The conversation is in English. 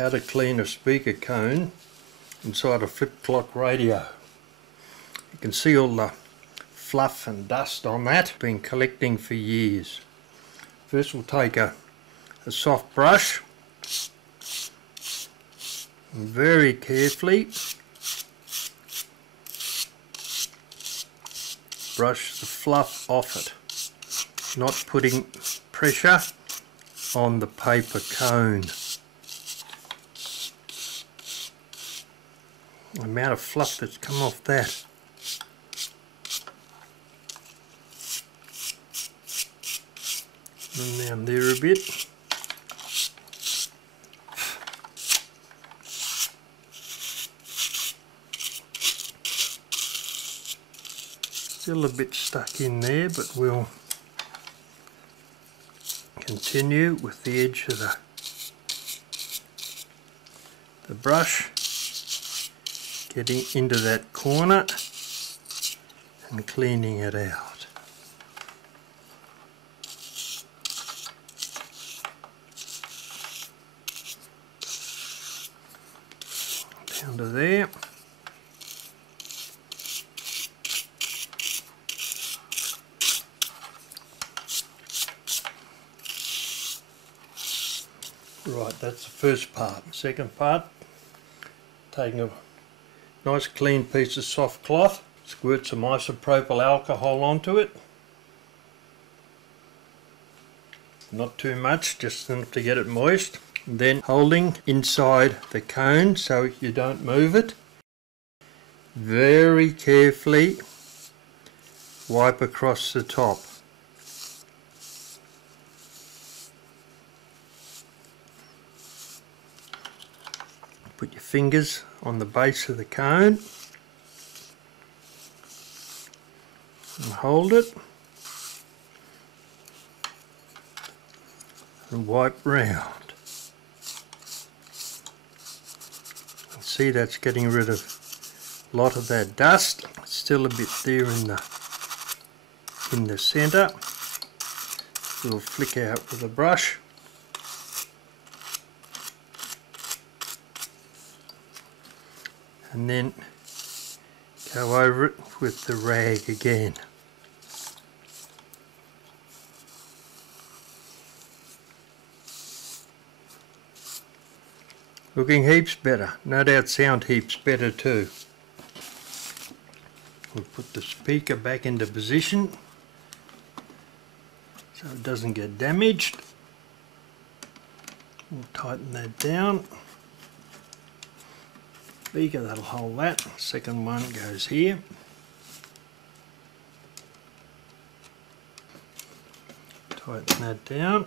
how to clean a speaker cone inside a flip clock radio. You can see all the fluff and dust on that, been collecting for years. First we'll take a soft brush and very carefully brush the fluff off it, not putting pressure on the paper cone. The amount of fluff that's come off that. And down there a bit. Still a bit stuck in there, but we'll continue with the edge of the brush, getting into that corner and cleaning it out. Down to there. Right, that's the first part. Second part, taking a nice clean piece of soft cloth, squirt some isopropyl alcohol onto it. Not too much, just enough to get it moist. Then holding inside the cone so you don't move it. Very carefully wipe across the top. Put your fingers on the base of the cone and hold it and wipe round. And see, that's getting rid of a lot of that dust. Still a bit there in the center. We'll flick out with a brush. And then go over it with the rag again. Looking heaps better. No doubt sound heaps better too. We'll put the speaker back into position so it doesn't get damaged. We'll tighten that down. Speaker, that'll hold that. Second one goes here. Tighten that down.